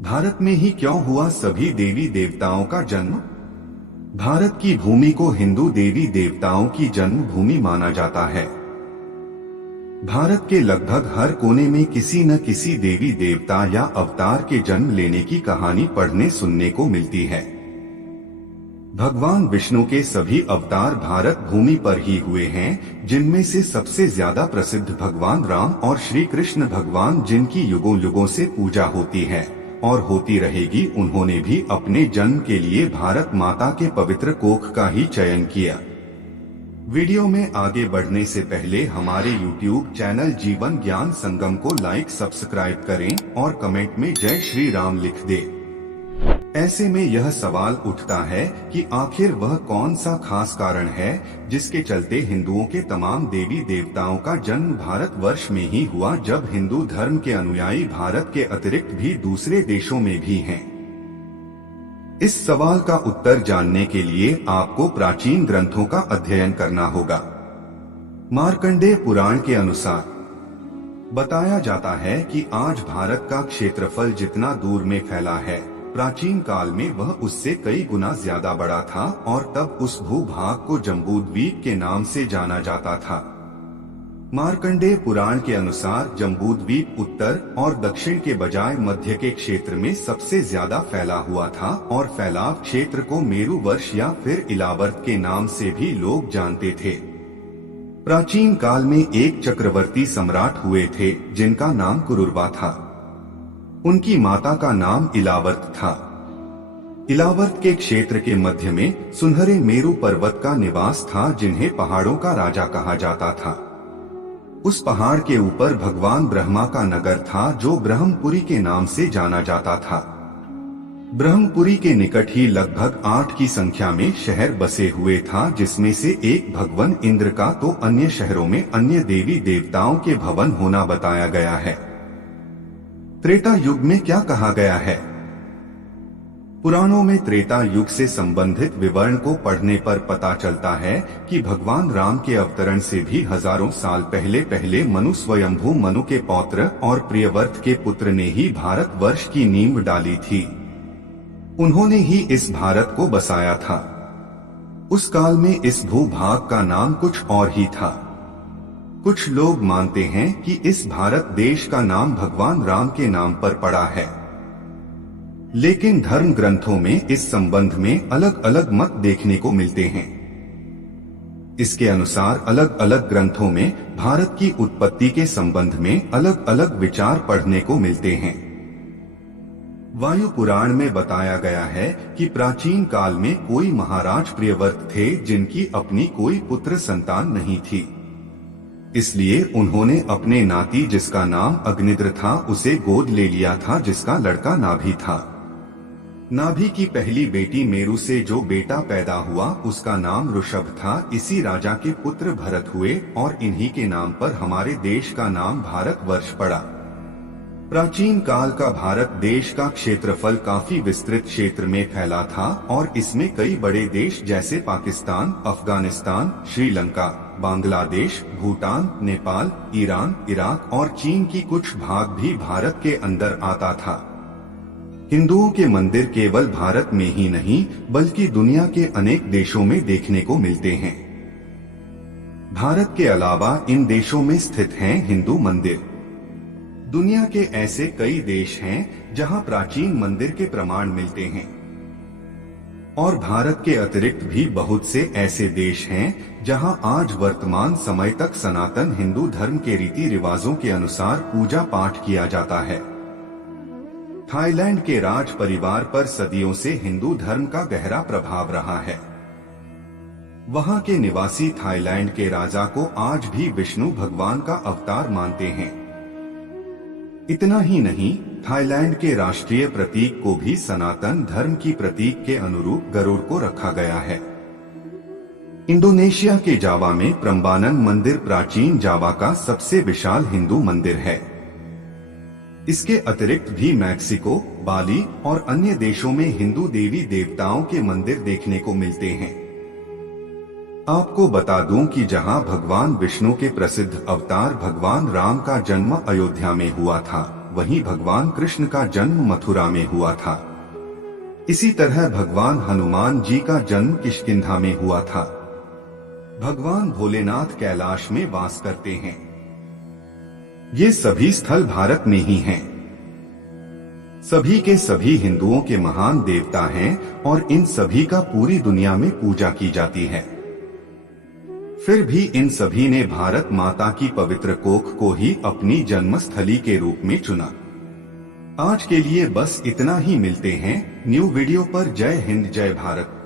भारत में ही क्यों हुआ सभी देवी देवताओं का जन्म? भारत की भूमि को हिंदू देवी देवताओं की जन्मभूमि माना जाता है। भारत के लगभग हर कोने में किसी न किसी देवी देवता या अवतार के जन्म लेने की कहानी पढ़ने सुनने को मिलती है। भगवान विष्णु के सभी अवतार भारत भूमि पर ही हुए हैं, जिनमें से सबसे ज्यादा प्रसिद्ध भगवान राम और श्री कृष्ण भगवान, जिनकी युगों युगों से पूजा होती है और होती रहेगी। उन्होंने भी अपने जन्म के लिए भारत माता के पवित्र कोख का ही चयन किया। वीडियो में आगे बढ़ने से पहले हमारे YouTube चैनल जीवन ज्ञान संगम को लाइक सब्सक्राइब करें और कमेंट में जय श्री राम लिख दें। ऐसे में यह सवाल उठता है कि आखिर वह कौन सा खास कारण है जिसके चलते हिंदुओं के तमाम देवी देवताओं का जन्म भारतवर्ष में ही हुआ, जब हिंदू धर्म के अनुयायी भारत के अतिरिक्त भी दूसरे देशों में भी हैं। इस सवाल का उत्तर जानने के लिए आपको प्राचीन ग्रंथों का अध्ययन करना होगा। मार्कंडेय पुराण के अनुसार बताया जाता है कि आज भारत का क्षेत्रफल जितना दूर में फैला है, प्राचीन काल में वह उससे कई गुना ज्यादा बड़ा था और तब उस भूभाग को जम्बूद्वीप के नाम से जाना जाता था। मार्कंडेय पुराण के अनुसार जम्बूद्वीप उत्तर और दक्षिण के बजाय मध्य के क्षेत्र में सबसे ज्यादा फैला हुआ था और फैलाव क्षेत्र को मेरुवर्ष या फिर इलावर्त के नाम से भी लोग जानते थे। प्राचीन काल में एक चक्रवर्ती सम्राट हुए थे जिनका नाम कुरुरबा था। उनकी माता का नाम इलावर्त था। इलावर्त के क्षेत्र के मध्य में सुनहरे मेरु पर्वत का निवास था, जिन्हें पहाड़ों का राजा कहा जाता था। उस पहाड़ के ऊपर भगवान ब्रह्मा का नगर था, जो ब्रह्मपुरी के नाम से जाना जाता था। ब्रह्मपुरी के निकट ही लगभग 8 की संख्या में शहर बसे हुए था, जिसमें से एक भगवान इंद्र का तो अन्य शहरों में अन्य देवी देवताओं के भवन होना बताया गया है। त्रेता युग में क्या कहा गया है? पुराणों में त्रेता युग से संबंधित विवरण को पढ़ने पर पता चलता है कि भगवान राम के अवतरण से भी हजारों साल पहले मनु स्वयंभू मनु के पौत्र और प्रियव्रत के पुत्र ने ही भारतवर्ष की नींव डाली थी। उन्होंने ही इस भारत को बसाया था। उस काल में इस भूभाग का नाम कुछ और ही था। कुछ लोग मानते हैं कि इस भारत देश का नाम भगवान राम के नाम पर पड़ा है, लेकिन धर्म ग्रंथों में इस संबंध में अलग अलग मत देखने को मिलते हैं। इसके अनुसार अलग अलग ग्रंथों में भारत की उत्पत्ति के संबंध में अलग अलग विचार पढ़ने को मिलते हैं। वायु पुराण में बताया गया है कि प्राचीन काल में कोई महाराज प्रियव्रत थे, जिनकी अपनी कोई पुत्र संतान नहीं थी। इसलिए उन्होंने अपने नाती, जिसका नाम अग्निद्र था, उसे गोद ले लिया था, जिसका लड़का नाभि था। नाभि की पहली बेटी मेरु से जो बेटा पैदा हुआ, उसका नाम ऋषभ था। इसी राजा के पुत्र भरत हुए और इन्हीं के नाम पर हमारे देश का नाम भारतवर्ष पड़ा। प्राचीन काल का भारत देश का क्षेत्रफल काफी विस्तृत क्षेत्र में फैला था और इसमें कई बड़े देश जैसे पाकिस्तान, अफगानिस्तान, श्रीलंका, बांग्लादेश, भूटान, नेपाल, ईरान, इराक और चीन की कुछ भाग भी भारत के अंदर आता था। हिंदुओं के मंदिर केवल भारत में ही नहीं बल्कि दुनिया के अनेक देशों में देखने को मिलते हैं। भारत के अलावा इन देशों में स्थित हैं हिंदू मंदिर। दुनिया के ऐसे कई देश हैं जहां प्राचीन मंदिर के प्रमाण मिलते हैं और भारत के अतिरिक्त भी बहुत से ऐसे देश हैं जहां आज वर्तमान समय तक सनातन हिंदू धर्म के रीति रिवाजों के अनुसार पूजा पाठ किया जाता है। थाईलैंड के राज परिवार पर सदियों से हिंदू धर्म का गहरा प्रभाव रहा है। वहां के निवासी थाईलैंड के राजा को आज भी विष्णु भगवान का अवतार मानते हैं। इतना ही नहीं, थाईलैंड के राष्ट्रीय प्रतीक को भी सनातन धर्म की प्रतीक के अनुरूप गरुड़ को रखा गया है। इंडोनेशिया के जावा में प्रम्बानन मंदिर प्राचीन जावा का सबसे विशाल हिंदू मंदिर है। इसके अतिरिक्त भी मैक्सिको, बाली और अन्य देशों में हिंदू देवी देवताओं के मंदिर देखने को मिलते हैं। आपको बता दूं कि जहां भगवान विष्णु के प्रसिद्ध अवतार भगवान राम का जन्म अयोध्या में हुआ था, वहीं भगवान कृष्ण का जन्म मथुरा में हुआ था। इसी तरह भगवान हनुमान जी का जन्म किष्किंधा में हुआ था। भगवान भोलेनाथ कैलाश में वास करते हैं। ये सभी स्थल भारत में ही हैं। सभी के सभी हिंदुओं के महान देवता हैं और इन सभी का पूरी दुनिया में पूजा की जाती है। फिर भी इन सभी ने भारत माता की पवित्र कोख को ही अपनी जन्मस्थली के रूप में चुना। आज के लिए बस इतना ही। मिलते हैं न्यू वीडियो पर। जय हिंद, जय भारत।